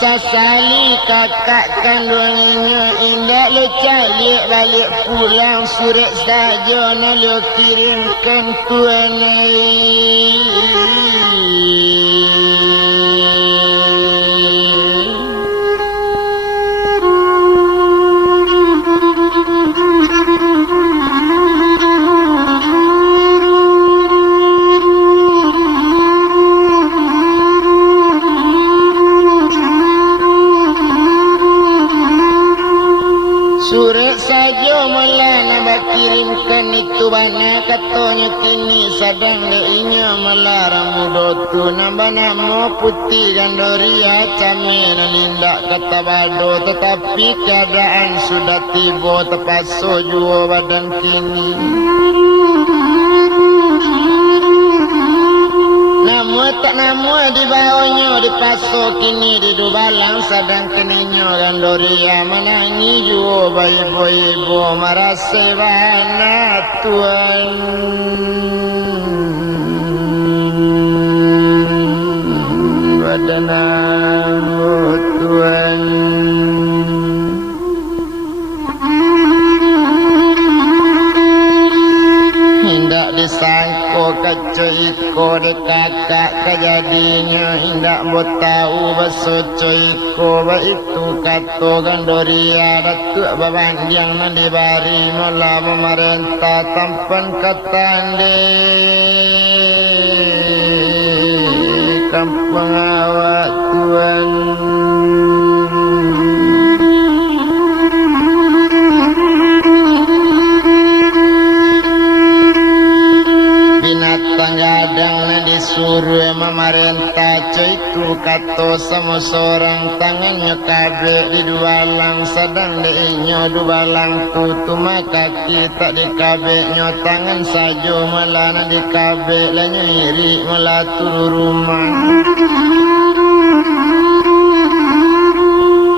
Sasali kakak kandungnya indah lo calik balik pulang surat saja nak lo kirimkan tuanai. Surat saja malah nak kirimkan itu bana katanya kini sadang leinya malah ramudotu nambah nama putih gandoria camen nindak kata bado tetapi keadaan sudah tiba terpaso jua badan kini. Tak nama di bawahnya di pasok kini di Dubalang sadang keninyo gandoria menangi jua bayi-bayi marase bana tuan badana tuan hendak disangko kaca iko de kakak kejadinya hendak mau tahu basoco iko ba itu kato gandoria datuk babang yang nandibari mula pemerintah tampan katande kampung awak tuan kadang disuruh memerintah itu kato sama seorang tangannya kabe di dualang sedang deinyo dualang tutu maka kita di kabe nyo tangan saja malah di kabe lanyo iri malah turu rumah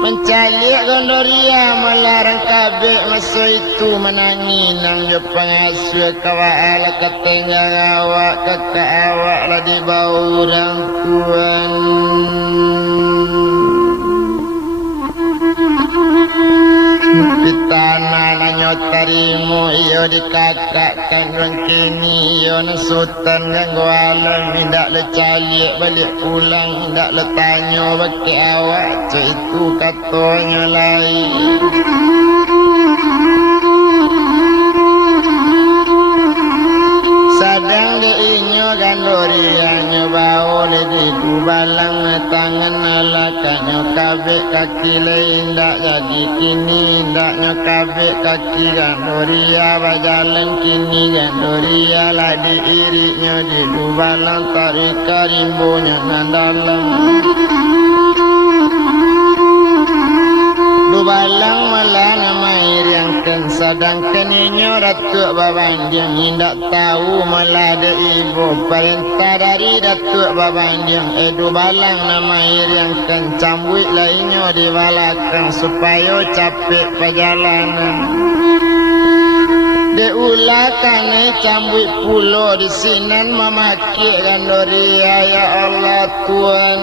mencalik gandoria melarang kabeh masa itu menangi nang yo pangasuh kawaal ketengah awak kakak awak lah di bawah orang tuan di tanah nanyo tarimo iyo di kakak kandung kini iyo nasutan ganggu alam tidak lecalik balik pulang tidak letanyo bagi awak itu katanya lain sadang deinyo gandorianyo bau di dubalang tangan alakanyo kabek kaki lain tak jadi kini ndaknya kabek kaki gandoria bajalan kini gandoria lah diiriknya di dubalang tarik karimbonya nandalam dubalang malah nama iriangkan sedangkan inyo datuk babandiang hendak tahu malah ada ibu perintah dari datuk babandiang dubalang nama iriangkan cambuik lainnya dibalakan supaya capek perjalanan de ulah kane cambui pulo di sinan mamaki gandoria ya Allah Tuhan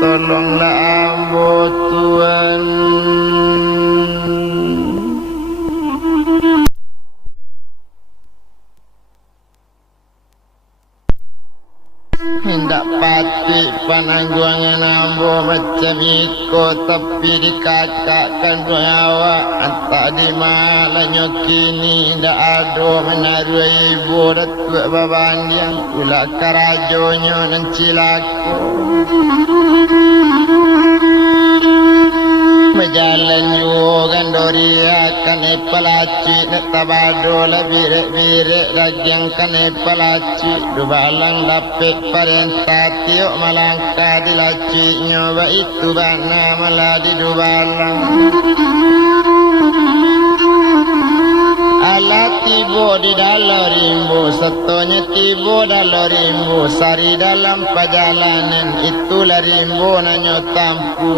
tolonglah ambo Tuhan hendak pati panangguangan ambo macam iko tapi dikakakkan bahawa antak di malanya kini ndak ada menaruh ibu datuk babang yang ulah karajonyo dan cilaku Majalan yugan dori akan pelaci nak tabado la birek ragyang kane pelaci dubalang dapet parenta tiok malangka dilaci nyoba itu bana malah di dubalang ala tibo di dalam rimbo satonya tibo dalam rimbo sari dalam perjalanan itulah rimbo nanyo tampu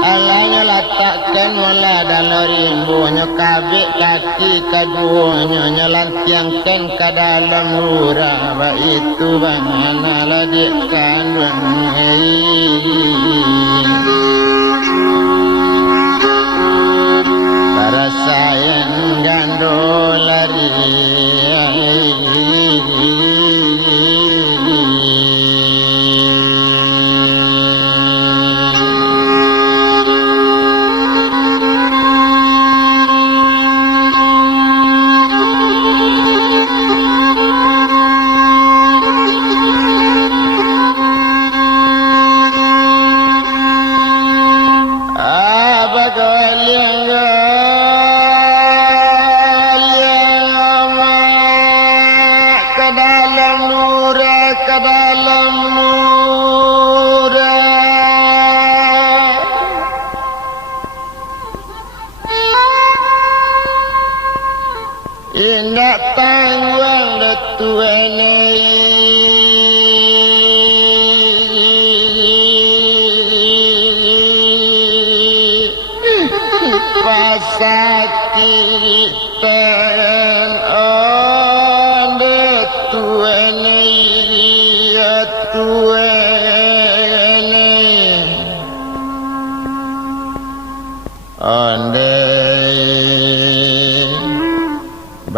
alanya letakkan mula dalam rimbunya kabik kaki keduanya nyelantiangkan ke dalam lurah itu bangana ladik kandung para sayang gandolari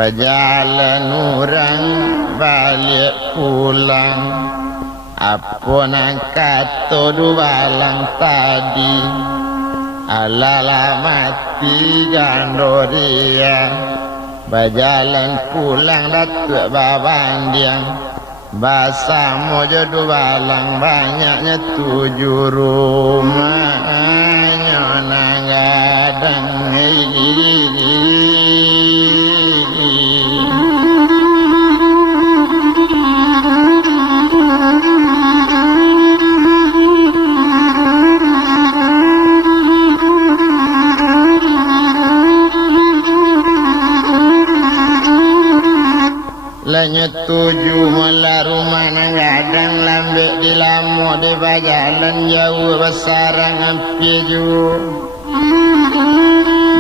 berjalan orang balik pulang apa nak kata dubalang tadi alala mati gandoria berjalan pulang datuk babang diang basah mojo dubalang banyaknya 7 rumah nang gadang Lanya 7 malah rumah nang gadang lambek di lamo di bagalan jauh besarang hampir ju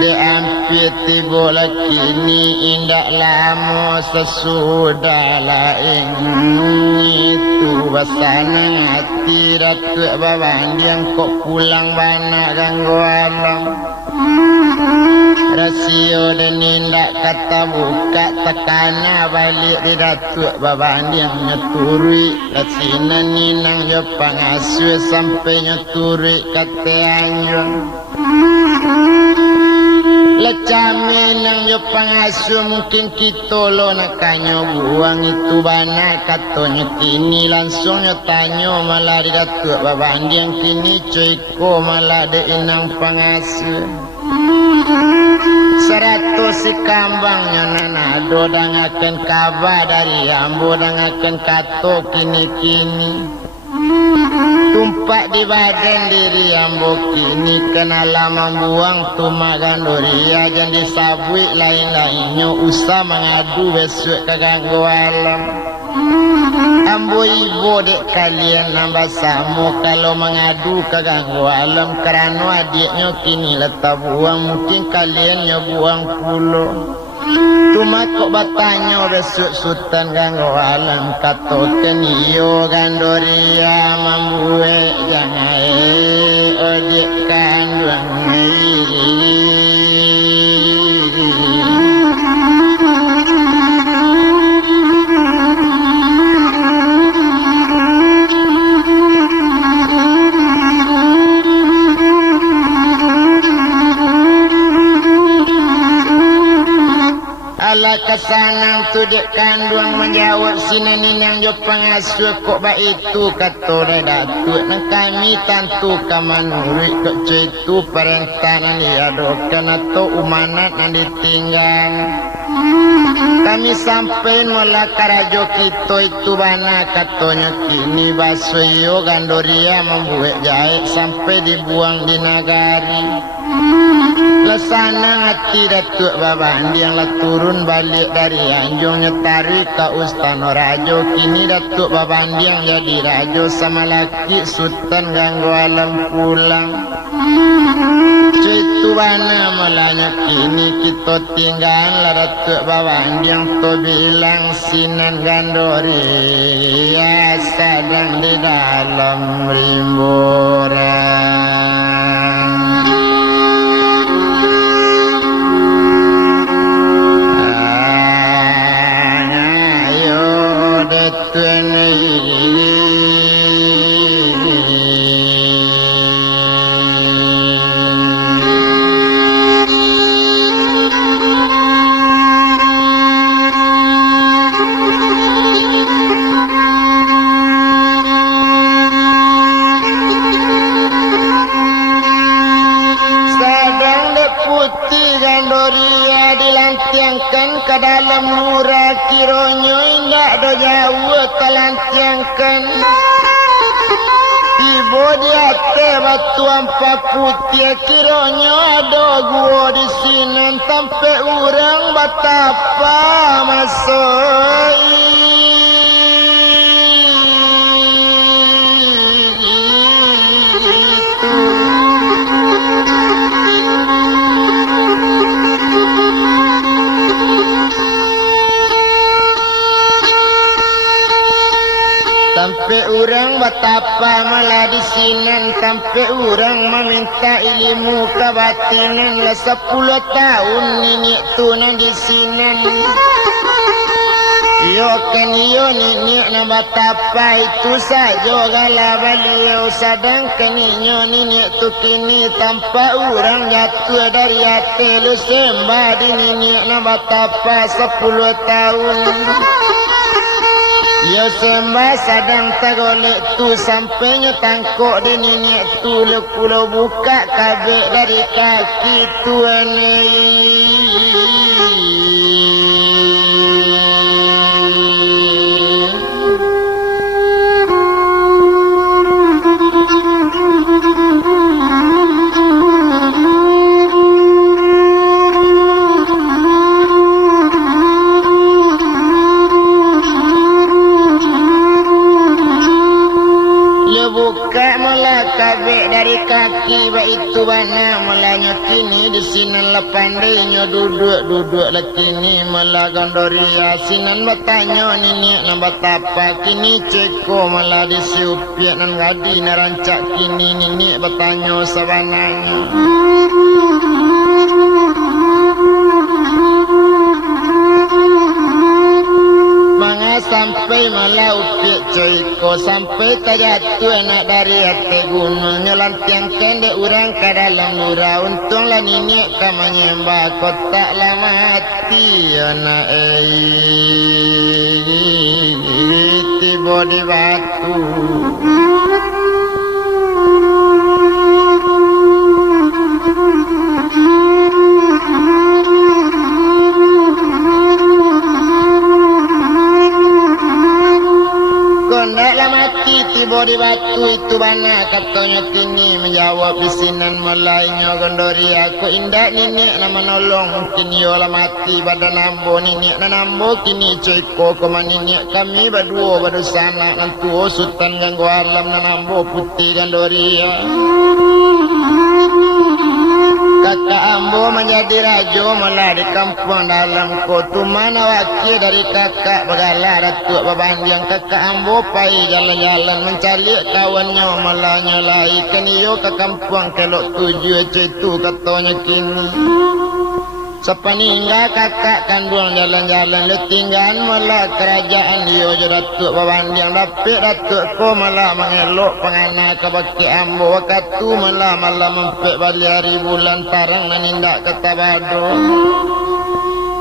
di hampir tiba lagi ni indak lama sesudah lain itu basanang hati datuk babang yang kok pulang bana ganggu alam rasio dan nindak kata buka tekana balik di datuk babang yang nyeturi rasina ninang yo pangasuh sampai nyeturi kata anjong lecame nang yo pangasuh mungkin kita lo nak kanyo buang itu bana katanya kini langsung yo tanyo malah di datuk babang yang kini cuy ko malah de inang pangasuh 100 si kambangnya nanado dangakan kabar dari ambo dangakan kato kini-kini tumpak di badan diri ambo kini kena lama buang tumagan doria jangan disabui lain-lainnya usah mengadu besok kaganggu alam Ambo ibu dek kalian nambah samu kalau mengadu ke ganggu alam kerana adiknya kini letak buang mungkin kalian nya buang pulo. Cuma kok batanya resuk sultan ganggu alam katoten iyo gandoria mambuwe jangan odik kandung ala kesanang tu dek kandung menjawab sinani yang jo pengasuh kok ba itu kata datuk nang kami tantu kamanuri kok itu perintah nan diadokan atau umanat nan ditinggal kami sampai mula karajo kita itu bana katanya kini basoyo gandoria membuat jahit sampai dibuang di nagari lesana hati datuk baban yang lah turun balik dari Anjung nyetari ke Ustano Rajo kini datuk baban yang jadi rajo sama laki sultan ganggu alam pulang itu bana malanya kini kita tinggal lah datuk baban yang tu bilang sinan gandori ya sedang di dalam rimburan. Ke dalam murah kironyo indak do jauh telantiangkan tiba dia te batu ampa putih kironyo ada gua di sini sampai orang batapa masoi sampai orang betapa malah di sini sampai orang meminta ilmu kebatinan lah 10 tahun nenek tu nan di sini yo kan yo nenek na betapa itu saja gala beliau sedangkan yo nenek tu kini tanpa orang jatuh dari hati lu sembah di nenek na betapa 10 tahun ya sembah sadang tagolek tu sampainya tangkok di nenek tu lepulau buka kabek dari kaki tu dari kaki ba itu bana melanya kini di sini la pandainya duduk la kini mala gandoria sinan bertanya nini na betapa kini ceko mala di siupiak nan gadi na rancak kini nini bertanya sabananya sampai malah upiak coiko sampai terjatuh anak dari hati gunung nyelantiangkan dek orang ke dalam nura untunglah nenek kama nyembah kotak lama hati anak tiba di batu tiba di batu itu itu bana katanya kini menjawab bisinan mulainya gondori aku indah nini nama nolong mungkin yola mati badan nambo nini nambo kini ceko koma nini kami berdua berdusana nantu sultan ganggu alam nambo putih gondori kakak ambo menjadi rajo malah di kampung dalam kota mana wakil dari kakak bergalah datuk babandiang kakak ambo pai jalan-jalan mencari kawannya malah nyalai keniyo ke kampung kelok tujuh itu katanya kini sepaningga kakak kandung jalan-jalan le tinggal malah kerajaan dia je datuk babandiang dapik datuk ko malah mengelok pengana ke baki ambo wakatu malah mempek bali hari bulan tarang menindak kata bado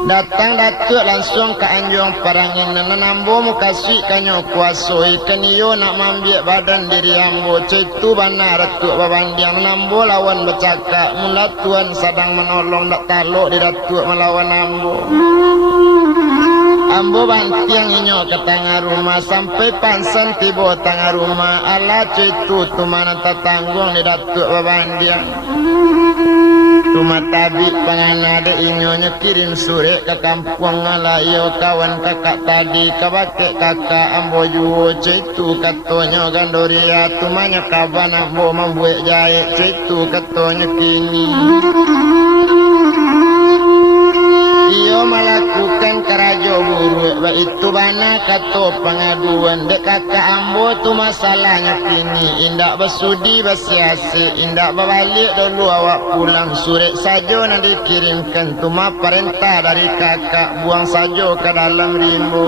datang datuk langsung ke anjung parangin nambo mukasih kanyo kuasoi keniyo nak mambiak badan diri ambo cetu bana datuk babandiang nambo lawan bercakap mula tuan sedang menolong dak taluk di datuk melawan ambo ambo bantiang inyo ke tengah rumah sampai pansan tiba tengah rumah ala cetu tu mana tatanggung di datuk babandiang cuma tadi penganada inyonya kirim surat ke kampung ngalayo kawan kakak tadi kabake kakak ambo juo cetu katanya gandoria tumanya kaban ambo membuat jahit cetu katanya kini iyo melakukan kerajo buruk itu bana kato pengaduan dek kakak ambo tu masalahnya kini indak bersudi bersiasi indak berbalik dulu awak pulang surat saja nak dikirimkan tuma perintah dari kakak buang saja ke dalam rimbo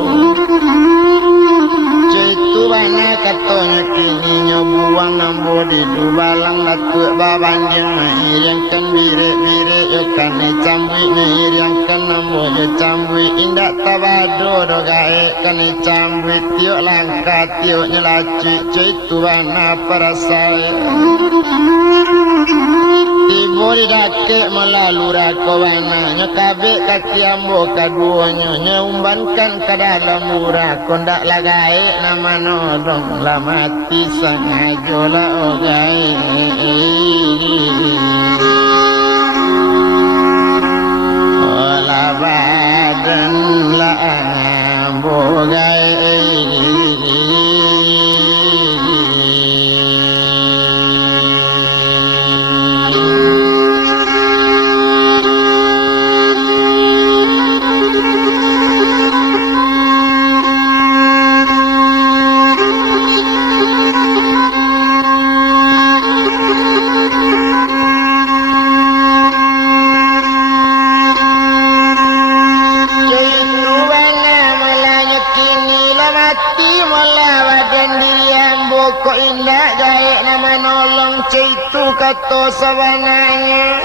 itu bana katanya kini nyobuang ambo di dubalang datuk babandiang menghirangkan birik-birik yokan cambui menghirangkan ambo je cambui indak tabado do gae kan cambui tiok langkah tiok nyelaci itu bana perasai tibo didake melalui rakowana nyekabik kaki ambo kaduanya nyeumbankan ke dalam murah kondak lagai nama nolong lah mati sengaja lah ogai olah badan lah ambo gai kato sabananya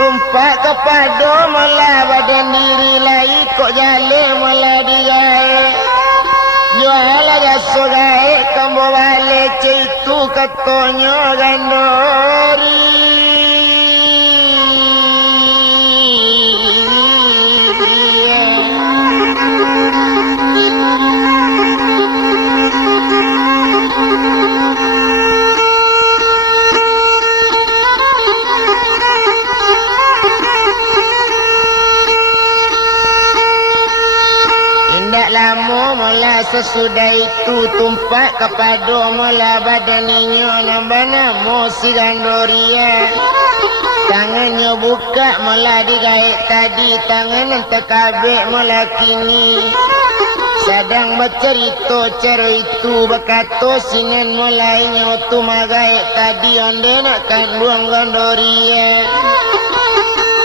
tumpak kepada malah badan diri lagi kok jale malah dia jual rasa gae kambo balik itu katonya gandori sesudah itu tumpak kepada mula badaninya nambah si gandoria tangannya buka mula digait tadi tangan terkabik mula kini sedang bercerita cara itu berkata sinen mulainya tu magait tadi anda nakkan buang gandoria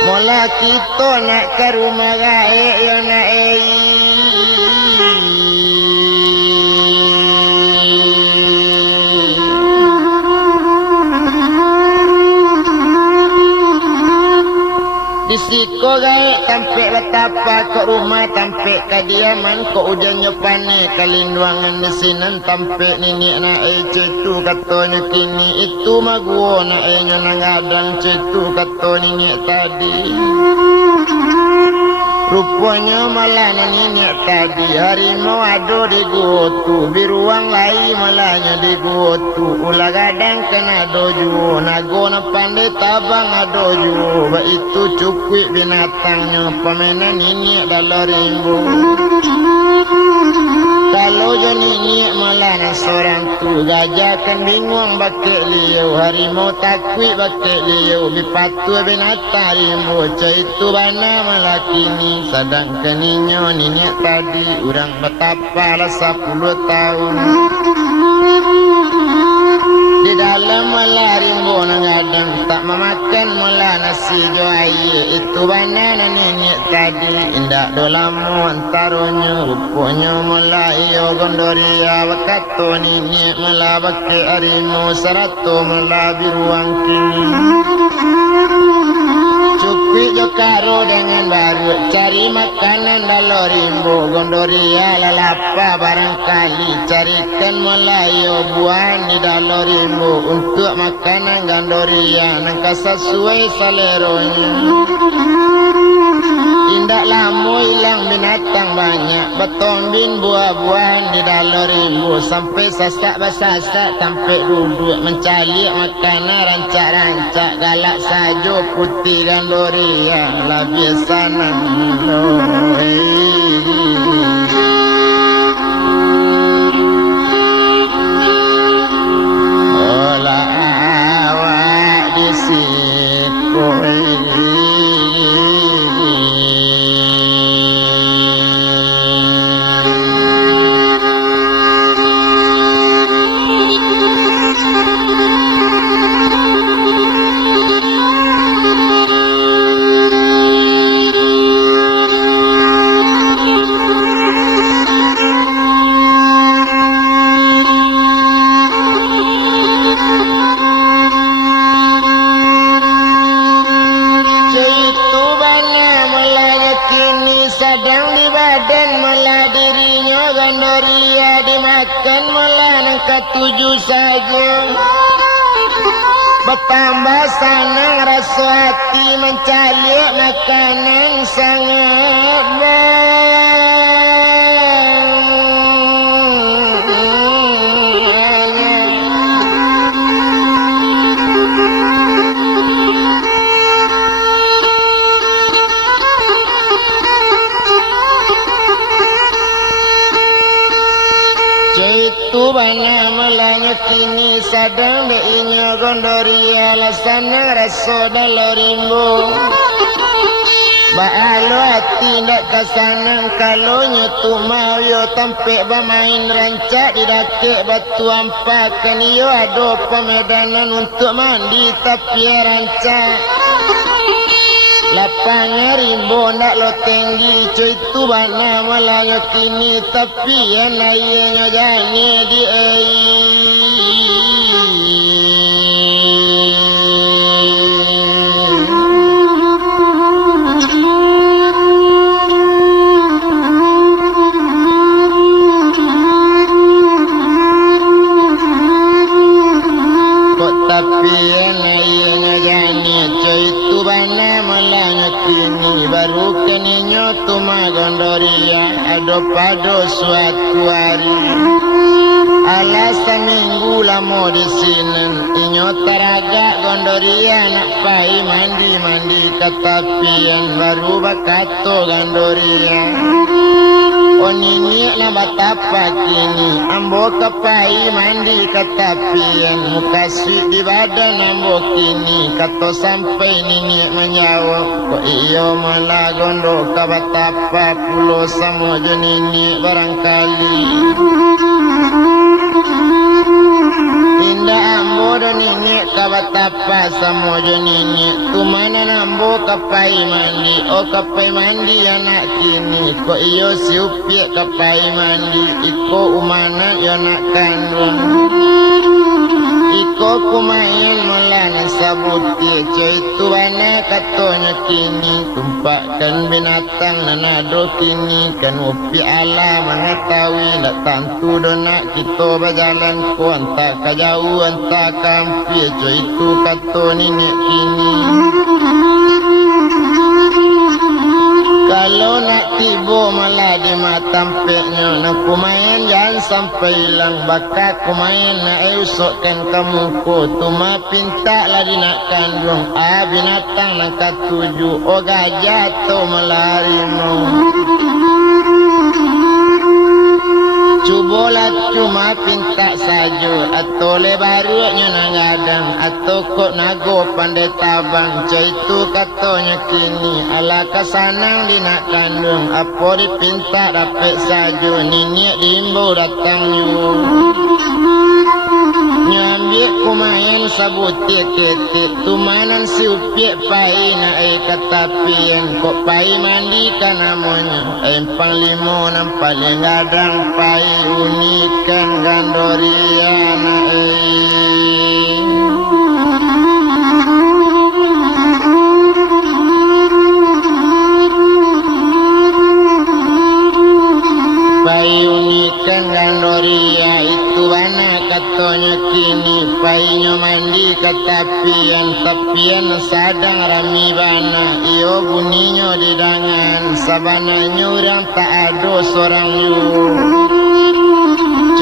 mula kita nak ke rumah gaik ya nak Disiko gae tampe betapa ke rumah tampe kediaman ko ujannya pane kalinduangan desinan tampe nini na cetu katanya kini itu maguo na nya nangadang cetu katanya nini tadi Rupanya malah nenek tadi harimau ada di gotu, biruang lai malahnya di gotu, ulah gadang kena doju, nagona pandai tabang adoju, ba itu cukui binatangnya pemena nenek dalam rimbu. Kalau jo nenek malah seorang tu gajah kan bingung bakek liu, harimau takui bakek liu, bipatu binatang rimbu, itu bana malah kini, sedangkan nenek tadi orang betapa lah 10 tahun. Di dalam malah rimbu nangadang tak memakan malah nasi joai, itu bana nenek tadi indak dolamu antaronya, rupanya malah iyo gondoria wakato nenek malah bakek harimau serato malah biruang kini. Cukui jo karo dengan baru cari makanan dalam rimbu, gondoria lalapa barangkali carikan melayu buah di dalam rimbu untuk makanan gondoria nangka sesuai seleronya. Indak lama hilang binatang banyak, betombin buah-buahan di dalam rimbu sampai sasak basasak sampai duduk mencari makanan rancak-rancak galak sajo putih dan doria lah biasa olah awak di siku. Tujuh saja bertambah senang rasa hati mencari makanan sangat bana malanya kini sadang deinya gondoria lasana raso dalam rimbu. Ba'alo hati ndak kasanang kalau nyetu mau yo tampek bermain rancak di dakik batu ampakan yo ada pemedanan untuk mandi tapi rancak. Lapangnya rimbo nak lo tinggi itu bana malanya kini tapi yang lainnya jani di kok tapi yang lainnya jani itu bana malanya kini baru keninyo tuma gondoria ado pado suatu hari alasan minggu lama di sini inyo taraga gondoria nak pai mandi katapian baru bakato gondoria onini na batapa kini ambo kapai mandi katapian mukasi di badan ambo kini kato sampai nini menyawa ko iyo malah gondo ka batapa pulo samojo nini barangkali indah ambo do nini ka batapa samojo nini tumana nambo kapai mandi o kapai mandi anak kini ko iyo siupi kapai mandi iko umana yana kandung iko kumayan melana sabuti itu bana katonya kini tumpakkan binatang nanado kini kan upi ala mengetahui nak tantu dona kita berjalan ku anta kajauh anta kampi itu katoni kini kalau tampeknya nak kumain jangan sampai hilang bakal kumain nak usukkan kamu ko tuma pinta lah di nak kandung binatang nak katuju oh gajah tu melari mau cubolah cuma pinta saja atau lebarnya nangadang atau kok nago pandai tabang itu katanya kini ala kasanang di nak kandung apa dipinta dapat saja niniak diimbau datangnya nyambil kumain sabutir ketik tumanan si upiak pai na katapian kok pai mandi kan namanya empang limo nampak lengadang pai unikan gandoriana pai unikan gandoria itu mana katanya kini painya mandi tapian sadang rami bana iyo bunyinya di dangan sabananya orang tak ada seorang yu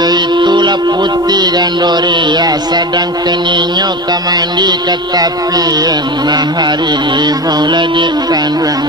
itulah putih gandoria sadang keninyo kamandi tapian nah hari mau ladik kandang